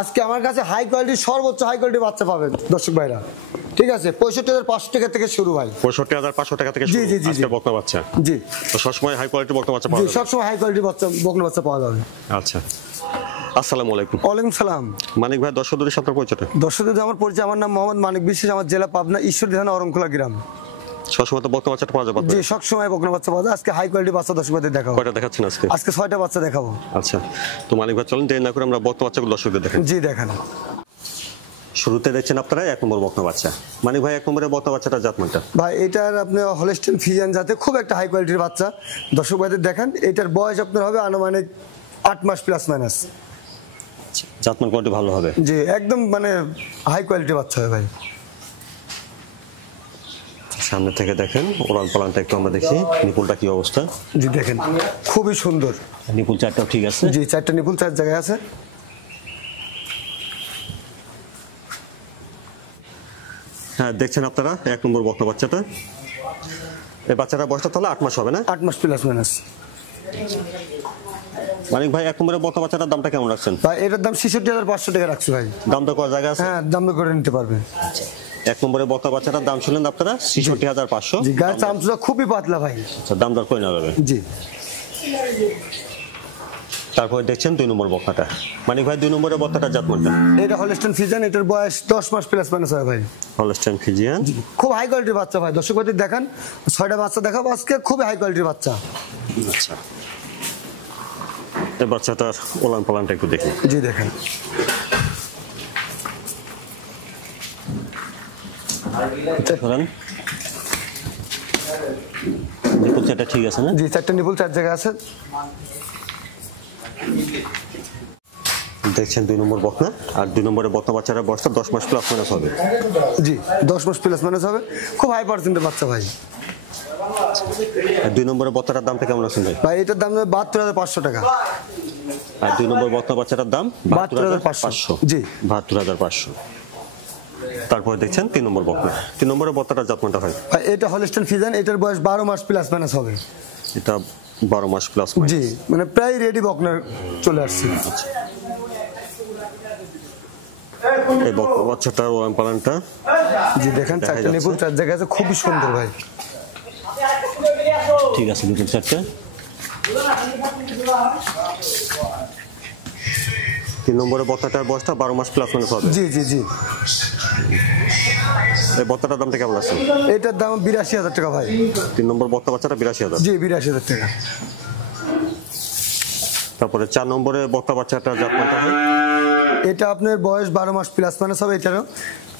আজকে আমার কাছে হাই কোয়ালিটি সর্বোচ্চ হাই কোয়ালিটি বাচ্চা পাবেন দর্শক ভাইরা। ঠিক আছে 65,500 টাকা থেকে শুরু ভাই। 65,500 টাকা থেকে শুরু আজকে বকনা বাচ্চা। জি তো সবসময় হাই কোয়ালিটি বকনা বাচ্চা পাওয়া যাবে। জি সবসময় হাই কোয়ালিটি বাচ্চা বকনা বাচ্চা পাওয়া যাবে। আচ্ছা আসসালামু আলাইকুম। ওয়ালাইকুম সালাম। মানিক ভাই দর্শকদের সাথে পরিচয়। দর্শকদের আমার পরিচয়, আমার নাম মোহাম্মদ মানিক বিশ্বাস, আমার জেলা পাবনা, ঈশ্বরদী থানা অরংখোলা গ্রাম। সবসময় তো বকনা বাচ্চাটা পাওয়া যাবে? জি সবসময় বকনা বাচ্চা পাওয়া যায়। আজকে হাই কোয়ালিটি বাচ্চা দর্শকদের দেখাবো। কয়টা দেখাচ্ছেন আজকে? আজকে 6টা বাচ্চা দেখাবো। আচ্ছা তো মানিক ভাই চলুন দেরি না করে আমরা বকনা বাচ্চাগুলো দর্শকদের দেখাই। জি দেখান। শুরুতে দেখছেন আপনারা 1 নম্বর বকনা বাচ্চা। মানিক ভাই 1 নম্বরের বকনা বাচ্চাটা জাতমানটা? ভাই এটার আপনি হলস্টেইন ফ্রিজিয়ান জাতে খুব একটা হাই কোয়ালিটির বাচ্চা দর্শক ভাইদের দেখান। এটার বয়স আপনার হবে আনুমানিক 8 মাস প্লাস মাইনাস। জাতমান কোয়ালিটি ভালো হবে? জি একদম মানে হাই কোয়ালিটির বাচ্চা হবে ভাই। সামনে থেকে দেখেন ওরাল পালানটা একটু আমরা দেখি, নিপুলটা কি অবস্থা। জি দেখেন খুবই সুন্দর। নিপুল চারটাও ঠিক আছে? জি 4টা নিপুল 4 জায়গায় আছে। হ্যাঁ দেখছেন আপনারা 1 নম্বর বকনা বাচ্চাটা। এই বাচ্চাটার বয়সটা তাহলে 8 মাস হবে না? 8 মাস প্লাস মাইনাস। মানিক ভাই 1 নম্বরের বকনা বাচ্চাটার দামটা কেমন রাখছেন? ভাই এটার দাম 66,500 টাকা রাখছি ভাই। দাম তো কয় জায়গা আছে? হ্যাঁ দাম করে নিতে পারবেন। 1 নম্বরের বকনা বাচ্চাটার দাম শুনলেন আপনারা 66,500। জি গাছ চামচুটা খুবই পাতলা ভাই। আচ্ছা দাম দর করে নেওয়া যাবে। জি তারপরে দেখছেন 2 নম্বর বকনাটা। মানিক ভাই 2 নম্বরের বকনাটা জাতমানটা? এটা হলস্টেইন ফ্রিজিয়ান, এটার বয়স 10 মাস প্লাস মাইনাস হয় ভাই। হলস্টেইন ফ্রিজিয়ান খুব হাই কোয়ালিটির বাচ্চা ভাই। দর্শক ভাইদের দেখান 6টা বাচ্চা দেখাবো আজকে, খুবই হাই কোয়ালিটির বাচ্চা। আচ্ছা এই বাচ্চাটার ওলান পালানটা একটু দেখি। জি দেখেন নিপুল চারটা ঠিক আছে না? জি 4টা নিপুল 4 জায়গায় আছে। দেখছেন 2 নম্বর বকনা। আর 2 নম্বরের বকনা বাচ্চাটার বয়সটা 10 মাস প্লাস মাইনাস হবে। জি 10 মাস প্লাস মাইনাস হবে। খুব হাই পার্সেন্টের বাচ্চা ভাই। আর 2 নম্বরের বকনাটার দামটা কেমন আছে ভাই? ভাই এটার দাম 72,500 টাকা। আর 2 নম্বর বকনা বাচ্চাটার দাম 72,500। জি 72,500। তারপরে দেখছেন 3 নম্বর বকনা। 3 নম্বরের বকনাটার জাতমানটা হয়? ভাই এটা হলস্টেইন ফ্রিজিয়ান, এটার বয়স 12 মাস প্লাস মাইনাস হবে। এটা 12 মাস প্লাস মাইনাস। জি মানে প্রায় রেডি বকনা চলে আসছে। এই বকনা বাচ্চাটার ওলান পালানটা জি দেখেন 4টা নিপুল 4 জায়গায় আছে, খুবই সুন্দর ভাই। ঠিক আছে নিপুল চারটা। 3 নম্বরের বকনাটার বয়সটা 12 মাস প্লাস মাইনাস হবে। জি জি জি এই বকনাটার দামটা কেমন আছে? এটার দাম 82,000 টাকা ভাই। 3 নম্বর বকনা বাচ্চাটা 82,000। জি 82,000 টাকা। তারপরে 4 নম্বরের বকনা বাচ্চাটার জাতমানটা হয়? এটা আপনার বয়স 12 মাস প্লাস মাইনাস হবে। এটারও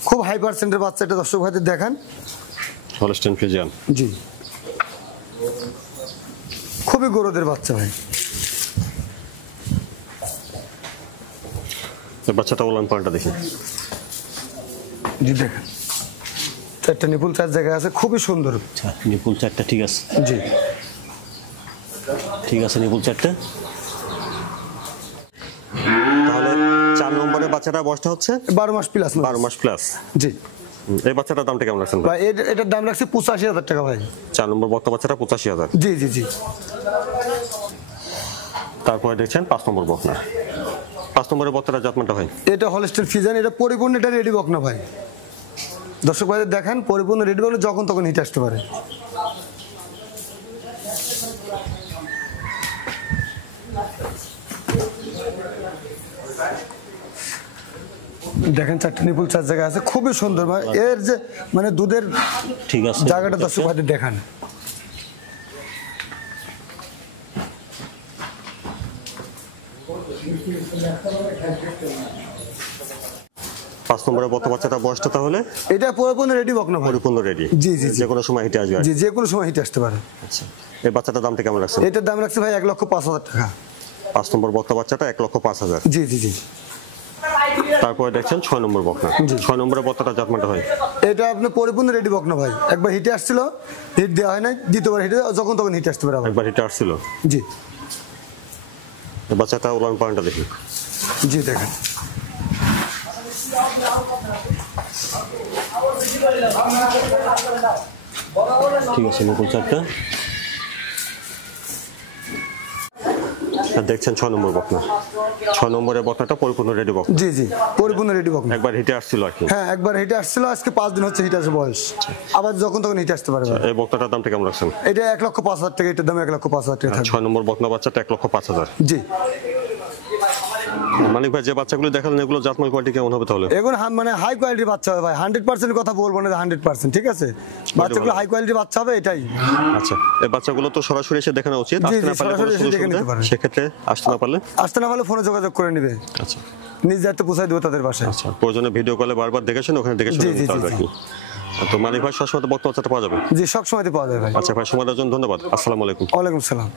খুব হাই পার্সেন্টের বাচ্চা। এটা দর্শক ভাইদের দেখান। Holstein Friesian. জি খুবই গরুদের বাচ্চা ভাই। এই বাচ্চাটা ওলান পালানটা দেখি। জি দেখেন 4টা নিপুল 4 জায়গায় আছে, খুবই সুন্দর। আচ্ছা নিপুল চারটা ঠিক আছে? জি ঠিক আছে নিপুল চারটা। তাহলে 4 নম্বরের বাচ্চাটার বয়সটা হচ্ছে 12 মাস প্লাস 12 মাস প্লাস। জি এই বাচ্চাটার দামটা কেমন রাখছেন ভাই? এটার দাম রাখছে 85,000 টাকা ভাই। 4 নম্বর বকনা বাচ্চাটা 85,000। জি জি জি তারপরে দেখছেন 5 নম্বর বকনা। 5 নম্বরের বকনাটার জাতমানটা হয়? এটা হলস্টেইন ফ্রিজিয়ান, এটা পরিপূর্ণ, এটা রেডি বকনা ভাই। দর্শক ভাইদের দেখান পরিপূর্ণ রেডি বকনা, যখন তখন হিট আসতে পারে। দেখেন 4টা নিপুল 4 জায়গায় আছে, খুবই সুন্দর ভাই। এর যে মানে দুধের ঠিক আছে জায়গাটা দর্শক ভাইদের দেখান। 5 নম্বরের বকনা বাচ্চাটার বয়সটা তাহলে? এটা পরিপূর্ণ রেডি বকনা ভাই। পরিপূর্ণ রেডি? জি জি যে কোনো সময় হিটে আসবে? জি যে কোনো সময় হিট আসতে পারে। আচ্ছা এই বাচ্চাটার দামটা কেমন রাখছেন? এটার দাম রাখছে ভাই 1,05,000 টাকা। 5 নম্বর বকনা বাচ্চাটা 1,05,000। জি জি জি তারপরে দেখছেন 6 নম্বর বকনা। 6 নম্বরের বকনাটার জাতমানটা হয়? এটা আপনার পরিপূর্ণ রেডি বকনা ভাই। একবার হিটে আসছিল, হিট দেওয়া হয় না, দ্বিতীয়বার হিটে যখন তখন হিট আসতে পারে। একবার হিটে আসছিল? জি এই বাচ্চাটা ওলান পালানটা দেখি। জি দেখেন ঠিক আছে নিপুল চারটা। দেখছেন 6 নম্বর বকনা। 6 নম্বরের বকনাটা পরিপূর্ণ রেডি বকনা। জি জি, পরিপূর্ণ রেডি বকনা। একবার হিটে আসছিল আর কি। হ্যাঁ, একবার হিটে আসছিল, আজকে 5 দিন হচ্ছে হিট আছে বয়স, আবার যখন তখন হিটে আসতে পারবে। এই বকনাটার দামটা কেমন রাখছেন? এটা 1,05,000 টাকা, এটার দাম 1,05,000 টাকা থাকবে। 6 নম্বর বকনা বাচ্চাটা 1,05,000। জি। মালিক ভাই, যে বাচ্চাগুলো দেখালেন এগুলো জাতমান কোয়ালিটি কেমন হবে তাহলে? এগুলো মানে হাই কোয়ালিটির বাচ্চা হবে ভাই, 100% কথা বলবো না, 100%, ঠিক আছে? বাচ্চাগুলো হাই কোয়ালিটির বাচ্চা হবে, এটাই। আচ্ছা, এই বাচ্চাগুলো তো সরাসরি এসে দেখানো উচিত। জি, আসতে না পারলে সরাসরি এসে দেখে নিতে পারে। সেক্ষেত্রে আসতে না পারলে ফোনে যোগাযোগ করে নেবে। আচ্ছা, নিজ দায়িত্বে পৌঁছায় দেবো তাদের বাসায়। আচ্ছা, প্রয়োজনে ভিডিও কলে বারবার দেখেছেন, ওখানে দেখে শুনে জি, জি, নিতে হবে জি, আর কি। তো মালিক ভাই সবসময় বকনা বাচ্চাটা পাওয়া যাবে? জি, সব সময় পাওয়া যায় ভাই। আচ্ছা ভাই, সময়ের জন্য ধন্যবাদ। আসসালামু আলাইকুম। ওয়ালাইকুম সালাম।